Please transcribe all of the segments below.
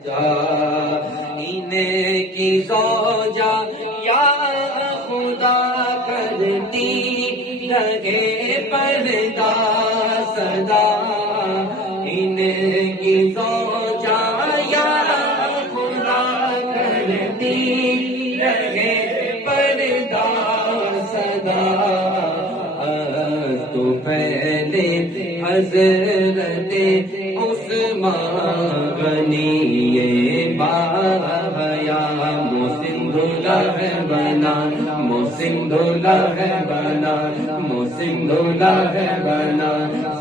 ان کی زوجہ یا خدا کرتی لگے پردہ صدا، ان کی زوجہ یا خدا کرتی لگے پردہ صدا، تو پہلے حضرت عثمان غنی بایا، محسن دولہا ہے بنا، محسن دولہا ہے بنا، محسن دولہا ہے بنا،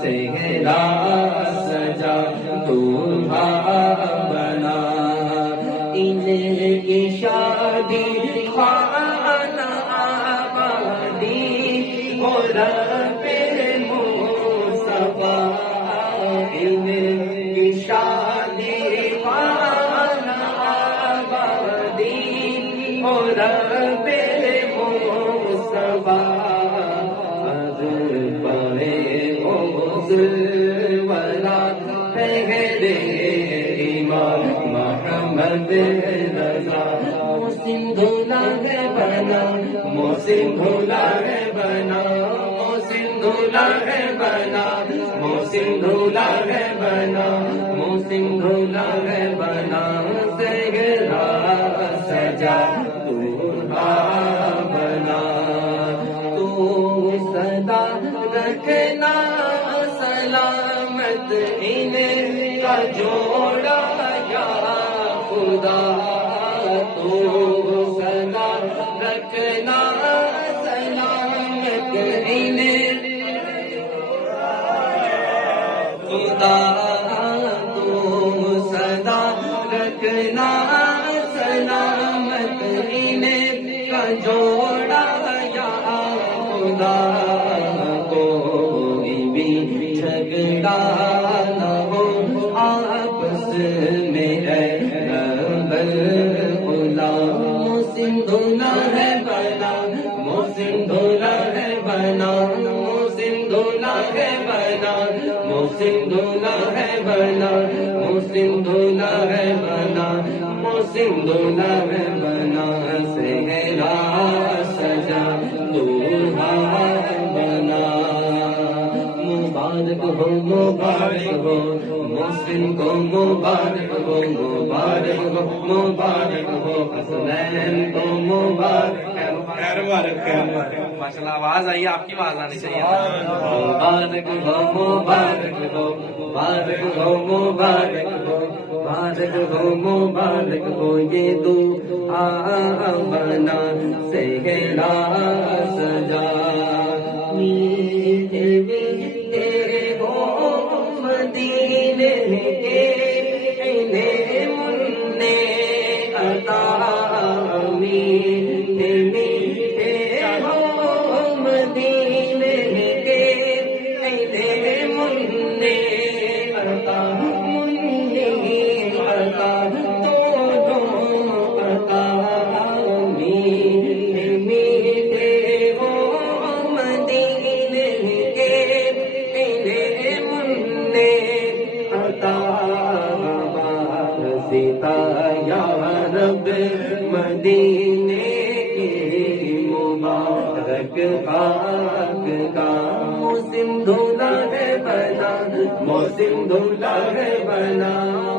صحرا سجا دولہا بنا، ان کی شادی خانہ آبادی ہو رب مصطفیٰ، ان کی شادی خانہ آبادی ہو رب مصطفیٰ، از پائے ولا پہر امام محمد رضا، محسن دولہا ہے بنا، محسن دولہا ہے بنا، محسن دولہا ہے بنا، محسن دولہا ہے بنا، محسن دولہا ہے بنا، صحرا سجا دولہا بنا، تو صدا رکھنا سلامت ان کا جوڑا یا خدا، تو صدا رکھنا سلامت ان خدا، تو صدا رکھنا سلامت ان کا جوڑا یا خدا، کوئی بھی جھگڑا نہ ہو آپس میں اے رب الغلام، محسن دولہا ہے بنا، محسن دولہا ہے بنا، محسن دولہا ہے بنا، محسن دولہا ہے بنا، محسن دولہا ہے بنا، محسن دولہا ہے بنا، صحرا سجا دولہا بنا، مبارک ہو مبارک ہو محسن کو، مبارک ہو مبارک ہو مبارک ہو حسنین کو، مبارک ماشاء اللہ آواز آئی، آپ کی آواز آنی چاہیے. مبارک ہو مبارک ہو مبارک ہو مبارک ہو مبارک ہو مبارک ہو، یہ دعا بنا صحرا سجا، میٹھے میٹھے ہو مدینے کے انہیں منع عطا، میٹھے میٹھے ہو مدینے کے انہیں منع عطا، منع عطا تو عطا، میٹھے میٹھے ہو مدینے کے انہیں منع عطا، سیتا یا رب مدینے کی مبارک خاک کا، محسن دولہا ہے بنا، محسن دولہا ہے بنا،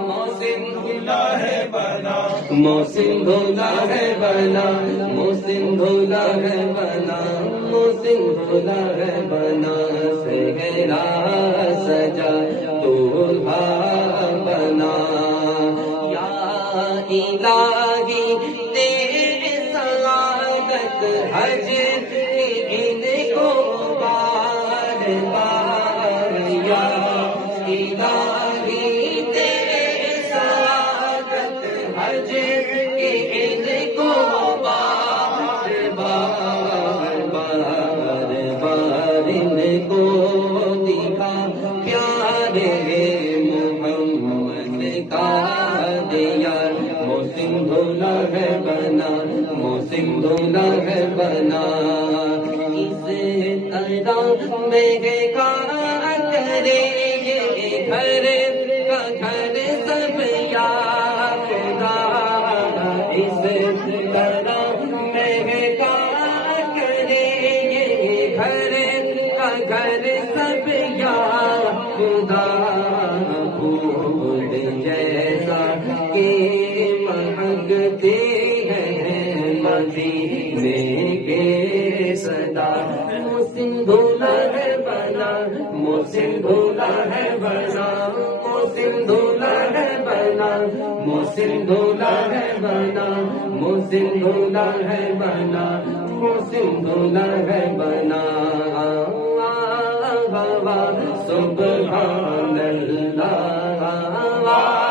محسن دولہا ہے بنا، محسن دولہا ہے بنا، محسن دولہا ہے بنا، محسن دولہا ہے بنا، صحرا سجا دولہا بنا، یا الہی تیری سعادت حج ان کو بار بار، یا الہی تیری سعادت حج ان کو بار بار بار بار ان کو دکھا پیارے محمد کا دیا، محسن دولہا ہے بنا، محسن دولہا ہے بنا، اس طرح میں کا کرے یہ گھر کا گھر سب یا خدا پھول جیسا کہ مہکتے ہیں مدینے کے صدا محسن دھولا ہے بنا محسن دھولا ہے بنا محسن دھولا ہے بنا محسن دھولا ہے بنا محسن دھولا ہے بنا محسن دھولا ہے بنا سبحان اللہ